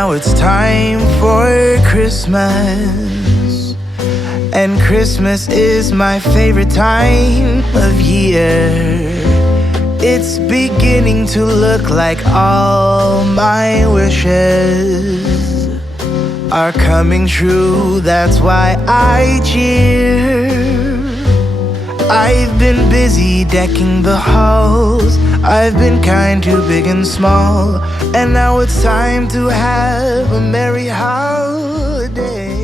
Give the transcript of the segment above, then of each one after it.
Now it's time for Christmas, and Christmas is my favorite time of year. It's beginning to look like all my wishes are coming true. That's why I cheer. I've been busy decking the halls. I've been kind to big and small, and now it's time to have a merry holiday.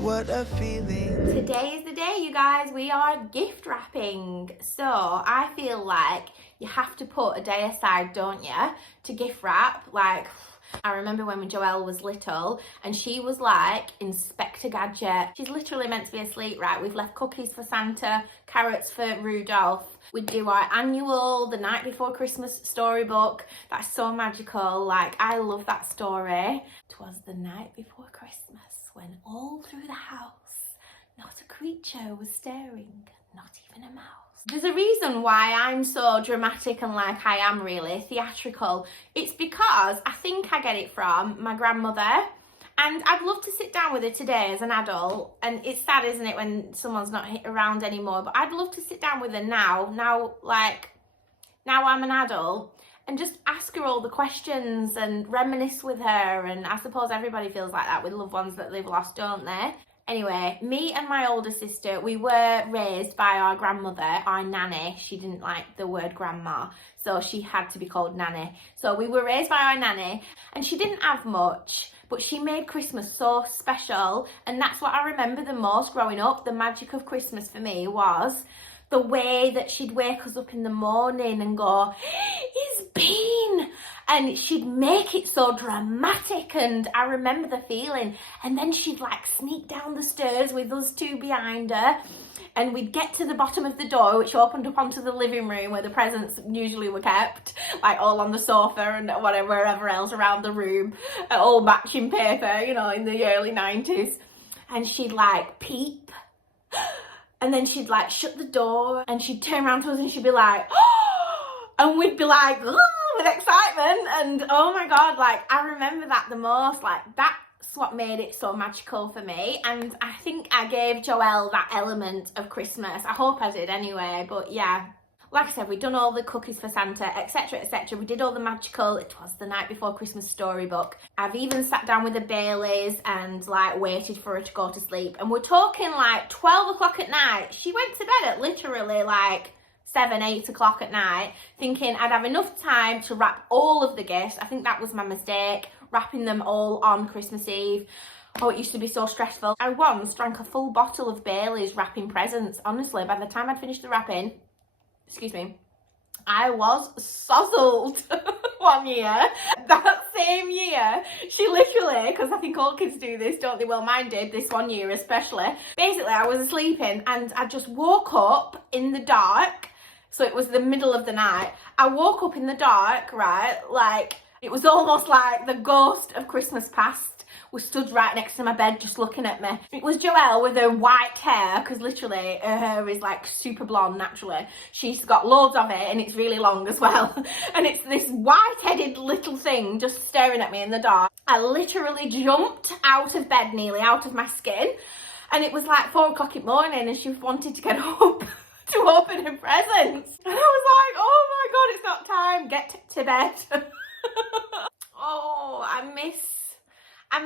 What a feeling. Today is the day, you guys. We are gift wrapping. So I feel like you have to put a day aside, don't you, to gift wrap. Like, I remember when Joelle was little and she was like Inspector Gadget. She's literally meant to be asleep, right? We've left cookies for Santa, carrots for Rudolph. We'd do our annual, the night before Christmas storybook. That's so magical. Like, I love that story. 'Twas the night before Christmas when all through the house not a creature was stirring, not even a mouse. There's a reason why I'm so dramatic and like I am, really theatrical. It's because I think I get it from my grandmother, and I'd love to sit down with her today as an adult. And it's sad, isn't it, when someone's not around anymore, but I'd love to sit down with her now I'm an adult, and just ask her all the questions and reminisce with her. And I suppose everybody feels like that with loved ones that they've lost, don't they? Anyway, me and my older sister, we were raised by our grandmother, our nanny. She didn't like the word grandma, so she had to be called nanny. So we were raised by our nanny, and she didn't have much, but she made Christmas so special. And that's what I remember the most growing up. The magic of Christmas for me was the way that she'd wake us up in the morning and go, "It's been," and she'd make it so dramatic, and I remember the feeling. And then she'd like sneak down the stairs with us two behind her, and we'd get to the bottom of the door, which opened up onto the living room where the presents usually were kept, like all on the sofa and wherever else around the room, all matching paper, you know, in the early 90s. And she'd like peep, and then she'd like shut the door, and she'd turn around to us and she'd be like, "Oh," and we'd be like, "Oh," with excitement. And oh my God, like I remember that the most. Like that's what made it so magical for me. And I think I gave Joelle that element of Christmas. I hope I did anyway. But yeah, like I said, we'd done all the cookies for Santa, etc, etc. We did all the magical "It was the night before Christmas" storybook. I've even sat down with the Baileys and like waited for her to go to sleep. And we're talking like 12 o'clock at night. She went to bed at literally like 7, 8 o'clock at night, thinking I'd have enough time to wrap all of the gifts. I think that was my mistake, wrapping them all on Christmas Eve. Oh, it used to be so stressful. I once drank a full bottle of Baileys wrapping presents. Honestly, by the time I'd finished the wrapping, excuse me, I was sozzled. One year, that same year, she literally, because I think all kids do this, don't they? Well, mine did this one year especially. Basically, I was sleeping and I just woke up in the dark. So it was the middle of the night. I woke up in the dark, right? Like, it was almost like the ghost of Christmas past was stood right next to my bed just looking at me. It was Joelle with her white hair, because literally her hair is like super blonde naturally. She's got loads of it and it's really long as well. And it's this white-headed little thing just staring at me in the dark. I literally jumped out of bed, nearly out of my skin. And it was like 4 o'clock in the morning and she wanted to get up to open her presents. And I was like, oh my God, it's not time. Get to bed. Oh, I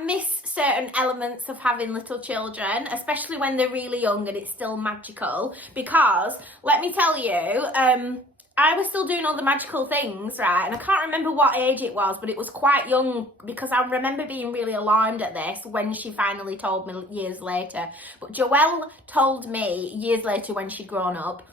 miss certain elements of having little children, especially when they're really young and it's still magical. Because let me tell you, I was still doing all the magical things, right? And I can't remember what age it was, but it was quite young, because I remember being really alarmed at this when she finally told me years later. But Joelle told me years later, when she'd grown up,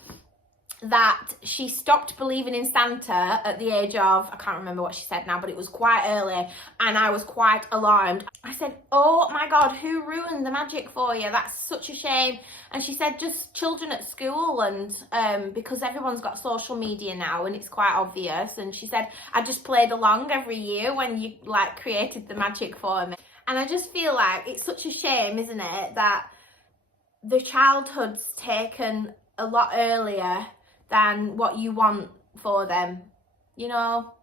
that she stopped believing in Santa at the age of, I can't remember what she said now, but it was quite early, and I was quite alarmed. I said, "Oh my God, who ruined the magic for you? That's such a shame." And she said, "Just children at school, and because everyone's got social media now and it's quite obvious." And she said, "I just played along every year when you like created the magic for me." And I just feel like it's such a shame, isn't it, that the childhood's taken a lot earlier than what you want for them, you know?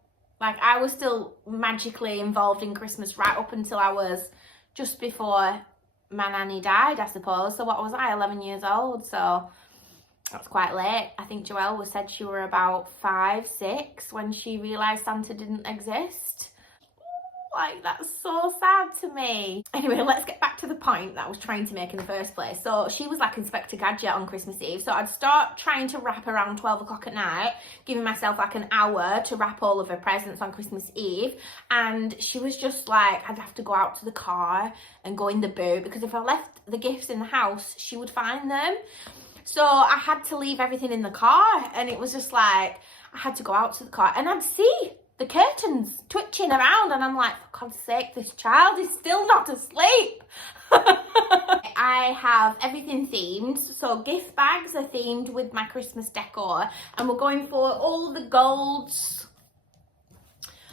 Like, I was still magically involved in Christmas right up until I was just before my nanny died, I suppose. So what was I, 11 years old? So that's quite late. I think Joelle said she were about 5, 6 when she realised Santa didn't exist. Like, that's so sad to me. Anyway, let's get back to the point that I was trying to make in the first place. So she was like Inspector Gadget on Christmas Eve. So I'd start trying to wrap around 12 o'clock at night, giving myself like an hour to wrap all of her presents on Christmas Eve. And she was just like, I'd have to go out to the car and go in the boot, because if I left the gifts in the house, she would find them. So I had to leave everything in the car, and it was just like, I had to go out to the car and I'd see the curtains twitching around, and I'm like, for God's sake, this child is still not asleep. I have everything themed. So gift bags are themed with my Christmas decor, and we're going for all the golds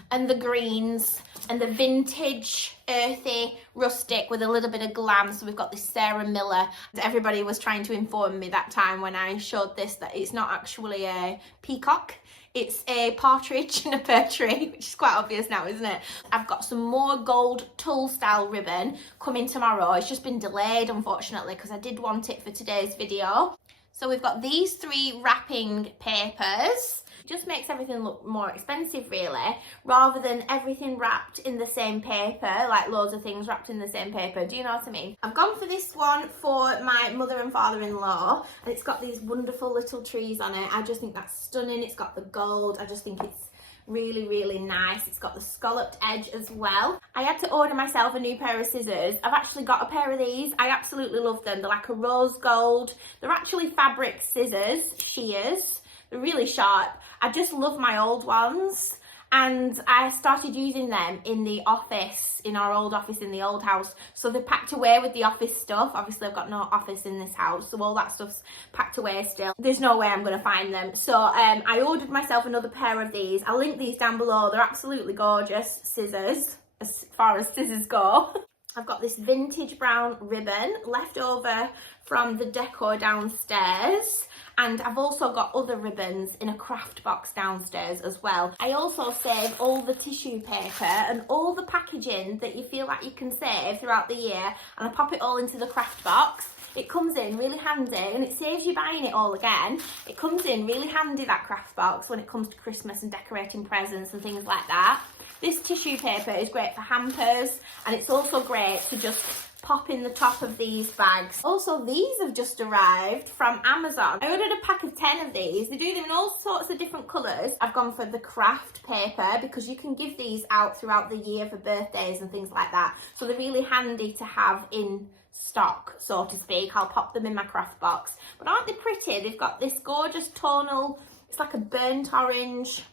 and the greens and the vintage, earthy, rustic with a little bit of glam. So we've got this Sarah Miller. Everybody was trying to inform me that time when I showed this that it's not actually a peacock. It's a partridge in a pear tree, which is quite obvious now, isn't it? I've got some more gold tulle style ribbon coming tomorrow. It's just been delayed, unfortunately, because I did want it for today's video. So we've got these 3 wrapping papers. Just makes everything look more expensive, really, rather than everything wrapped in the same paper, like loads of things wrapped in the same paper. Do you know what I mean? I've gone for this one for my mother and father-in-law, and it's got these wonderful little trees on it. I just think that's stunning. It's got the gold. I just think it's really, really nice. It's got the scalloped edge as well. I had to order myself a new pair of scissors. I've actually got a pair of these. I absolutely love them. They're like a rose gold. They're actually fabric scissors, shears. They're really sharp. I just love my old ones, and I started using them in the office, in our old office in the old house. So they're packed away with the office stuff. Obviously I've got no office in this house, so all that stuff's packed away still. There's no way I'm going to find them. So I ordered myself another pair of these. I'll link these down below. They're absolutely gorgeous scissors, as far as scissors go. I've got this vintage brown ribbon left over from the decor downstairs, and I've also got other ribbons in a craft box downstairs as well. I also save all the tissue paper and all the packaging that you feel like you can save throughout the year, and I pop it all into the craft box. It comes in really handy, and it saves you buying it all again. It comes in really handy, that craft box, when it comes to Christmas and decorating presents and things like that. This tissue paper is great for hampers, and it's also great to just pop in the top of these bags. Also, these have just arrived from Amazon. I ordered a pack of 10 of these. They do them in all sorts of different colours. I've gone for the craft paper because you can give these out throughout the year for birthdays and things like that. So they're really handy to have in stock, so to speak. I'll pop them in my craft box. But aren't they pretty? They've got this gorgeous tonal, it's like a burnt orange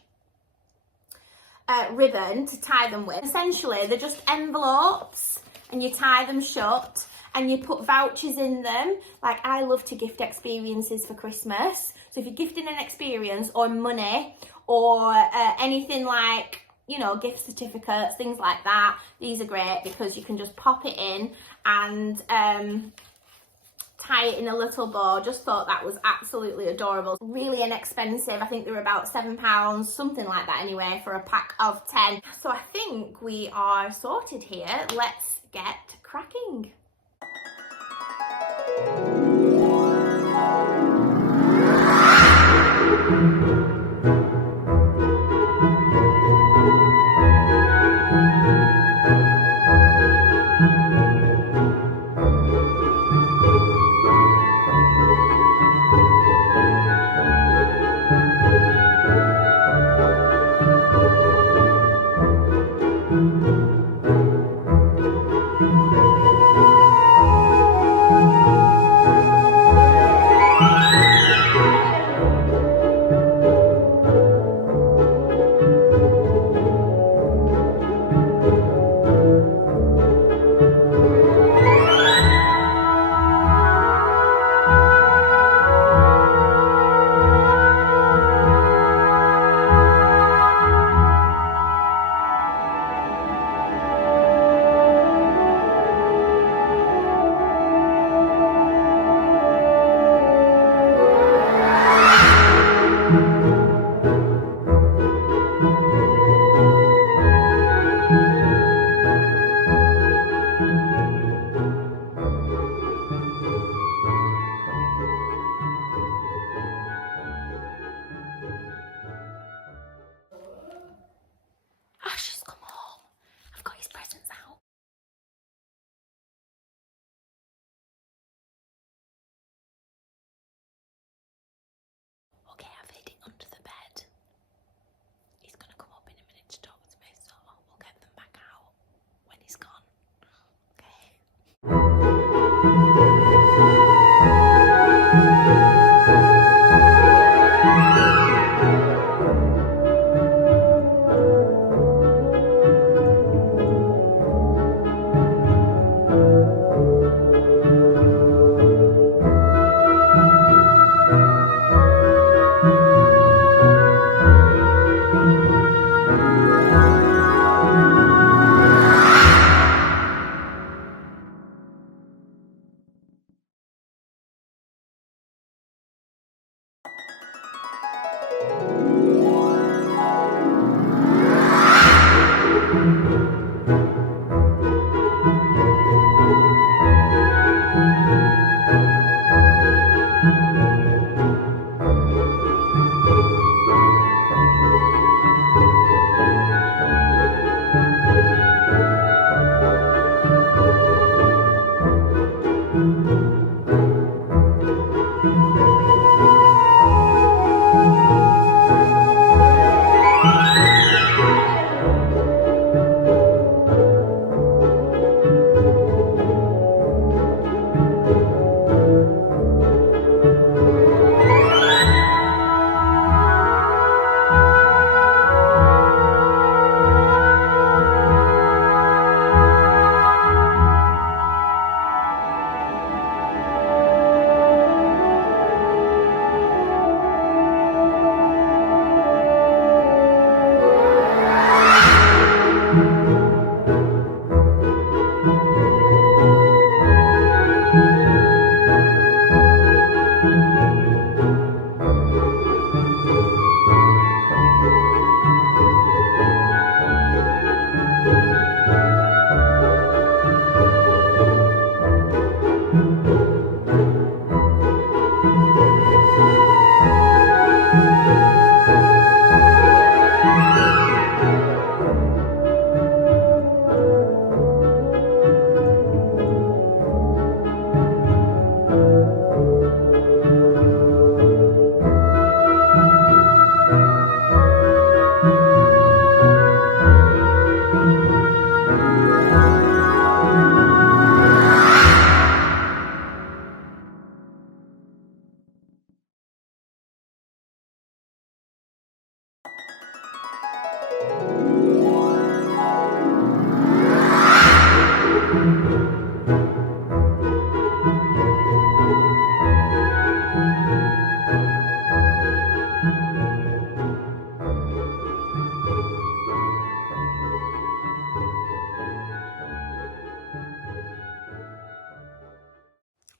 ribbon to tie them with. Essentially, they're just envelopes, and you tie them shut and you put vouchers in them. Like, I love to gift experiences for Christmas. So if you're gifting an experience or money or anything like, you know, gift certificates, things like that, these are great because you can just pop it in and tie it in a little bow. Just thought that was absolutely adorable. Really inexpensive. I think they were about £7, something like that anyway, for a pack of 10. So I think we are sorted here. Let's get cracking.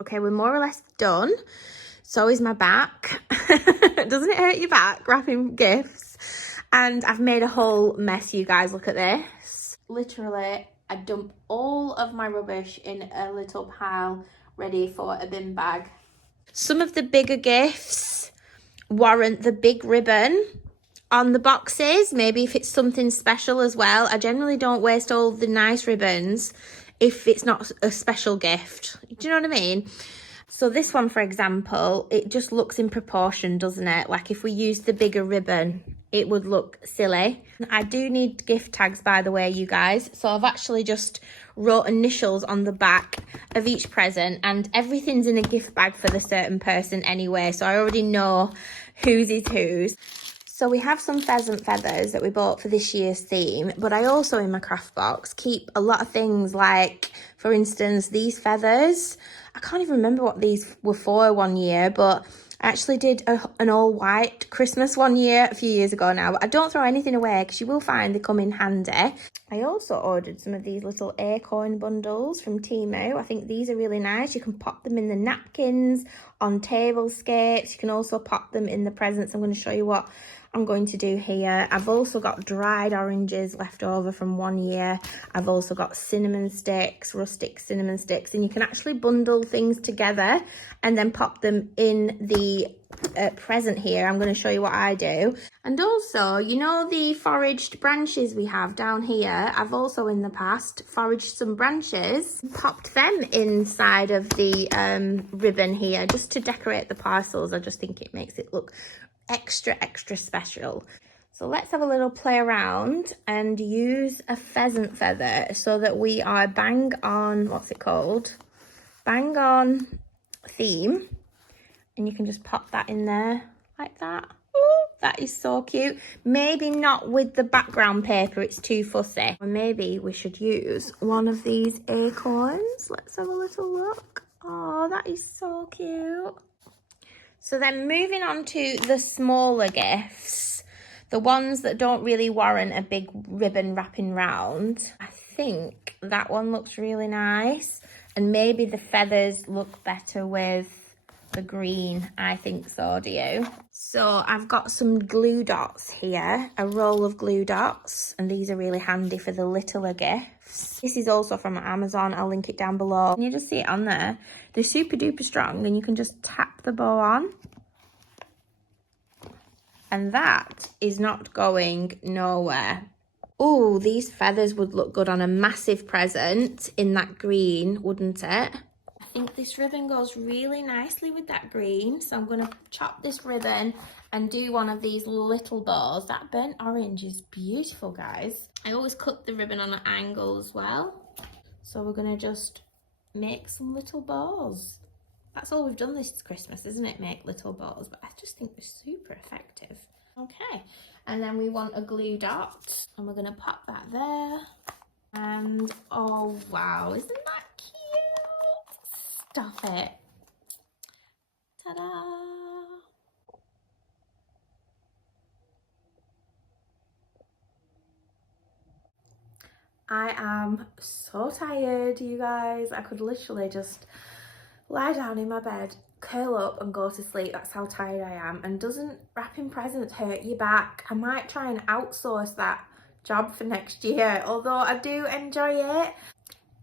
Okay, we're more or less done. So is my back. Doesn't it hurt your back wrapping gifts? And I've made a whole mess, you guys. Look at this. Literally, I dump all of my rubbish in a little pile ready for a bin bag. Some of the bigger gifts warrant the big ribbon on the boxes, maybe if it's something special as well. I generally don't waste all the nice ribbons if it's not a special gift. Do you know what I mean? So this one, for example, it just looks in proportion, doesn't it? Like if we use the bigger ribbon, it would look silly. I do need gift tags, by the way, you guys. So I've actually just wrote initials on the back of each present, and everything's in a gift bag for the certain person anyway. So I already know whose is whose. So we have some pheasant feathers that we bought for this year's theme, but I also, in my craft box, keep a lot of things like, for instance, these feathers. I can't even remember what these were for one year, but I actually did an all-white Christmas one year, a few years ago now. But I don't throw anything away because you will find they come in handy. I also ordered some of these little acorn bundles from Temu. I think these are really nice. You can pop them in the napkins, on tablescapes. You can also pop them in the presents. I'm going to show you what I'm going to do here. I've also got dried oranges left over from one year. I've also got cinnamon sticks, rustic cinnamon sticks, and you can actually bundle things together and then pop them in the present here. I'm going to show you what I do. And also, you know the foraged branches we have down here? I've also in the past foraged some branches, popped them inside of the ribbon here just to decorate the parcels. I just think it makes it look extra special. So let's have a little play around and use a pheasant feather so that we are bang on, what's it called? Bang on theme. And you can just pop that in there like that. Oh, that is so cute. Maybe not with the background paper, it's too fussy. Or maybe we should use one of these acorns. Let's have a little look. Oh, that is so cute. So then moving on to the smaller gifts, the ones that don't really warrant a big ribbon wrapping round. I think that one looks really nice. And maybe the feathers look better with the green. I think so, do you? So I've got some glue dots here, a roll of glue dots, and these are really handy for the littler gifts. This is also from Amazon. I'll link it down below. Can you just see it on there? They're super duper strong, and you can just tap the bow on. And that is not going nowhere. Oh, these feathers would look good on a massive present in that green, wouldn't it? I think this ribbon goes really nicely with that green, so I'm going to chop this ribbon and do one of these little bows. That burnt orange is beautiful, guys. I always cut the ribbon on an angle as well, so we're going to just make some little bows. That's all we've done this Christmas, isn't it? Make little bows, but I just think they're super effective. Okay, and then we want a glue dot, and we're going to pop that there. And oh wow, isn't that cute? Stop it. Ta-da! I am so tired, you guys. I could literally just lie down in my bed, curl up and go to sleep. That's how tired I am. And doesn't wrapping presents hurt your back? I might try and outsource that job for next year, although I do enjoy it.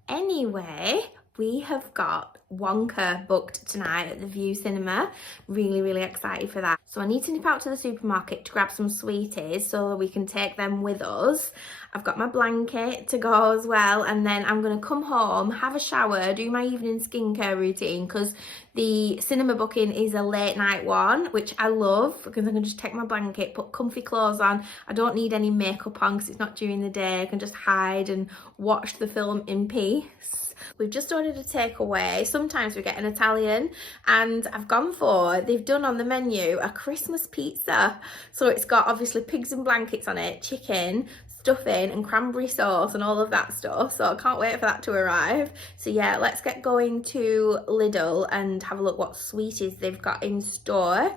Anyway, we have got Wonka booked tonight at the View Cinema. Really excited for that. So I need to nip out to the supermarket to grab some sweeties so that we can take them with us. I've got my blanket to go as well, and then I'm going to come home, have a shower, do my evening skincare routine, because the cinema booking is a late night one, which I love because I can just take my blanket, put comfy clothes on. I don't need any makeup on because it's not during the day. I can just hide and watch the film in peace. We've just ordered a takeaway. Sometimes we get an Italian, and I've gone for, they've done on the menu a Christmas pizza. So it's got obviously pigs and blankets on it, chicken, stuffing and cranberry sauce and all of that stuff. So I can't wait for that to arrive. So yeah, let's get going to Lidl and have a look what sweeties they've got in store.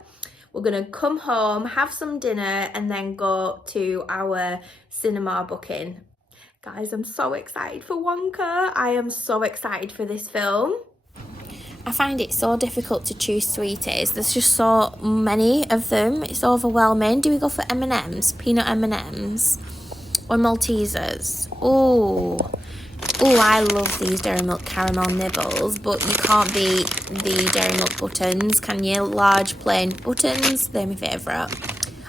We're gonna come home, have some dinner, and then go to our cinema booking. Guys, I'm so excited for Wonka. I am so excited for this film. I find it so difficult to choose sweeties. There's just so many of them. It's overwhelming. Do we go for M&Ms? Peanut M&Ms? Or Maltesers? Oh, I love these Dairy Milk caramel nibbles, but you can't beat the Dairy Milk buttons, can you? Large plain buttons, they're my favourite.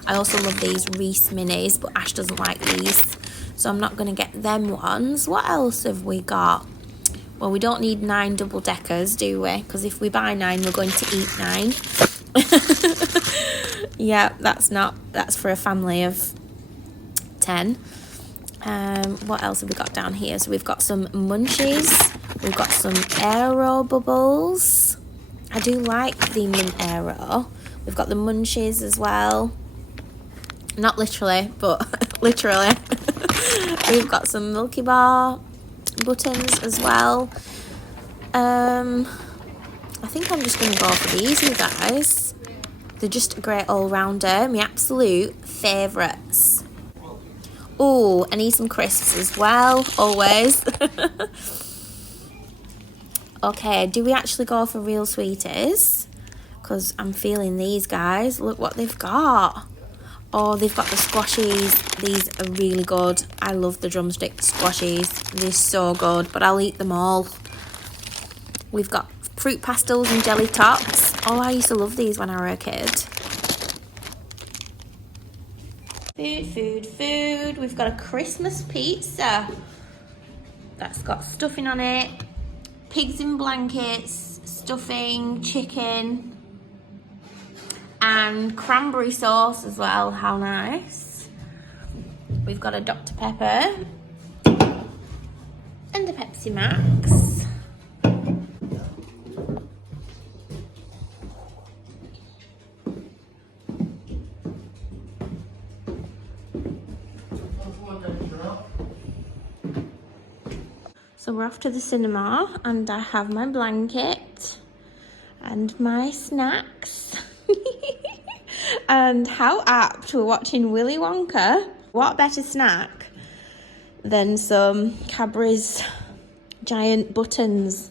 I also love these Reese minis, but Ash doesn't like these, so I'm not going to get them ones. What else have we got? Well, we don't need 9 double deckers, do we? Because if we buy 9, we're going to eat 9. Yeah, that's for a family of 10. What else have we got down here? So we've got some munchies, we've got some aero bubbles. I do like the mint aero. We've got the munchies as well, not literally, but literally. We've got some Milky Bar buttons as well. I think I'm just gonna go for these, you guys. They're just a great all-rounder, my absolute favourites. Oh, I need some crisps as well, always. Okay, do we actually go for real sweeties? Because I'm feeling these guys. Look what they've got. Oh, they've got the squashies. These are really good. I love the drumstick squashies. They're so good, but I'll eat them all. We've got fruit pastels and jelly tops. Oh, I used to love these when I were a kid. Food. We've got a Christmas pizza. That's got stuffing on it. Pigs in blankets, stuffing, chicken, and cranberry sauce as well. How nice. We've got a Dr. Pepper and a Pepsi Max. So we're off to the cinema, and I have my blanket and my snacks. And how apt, we're watching Willy Wonka. What better snack than some Cadbury's giant buttons?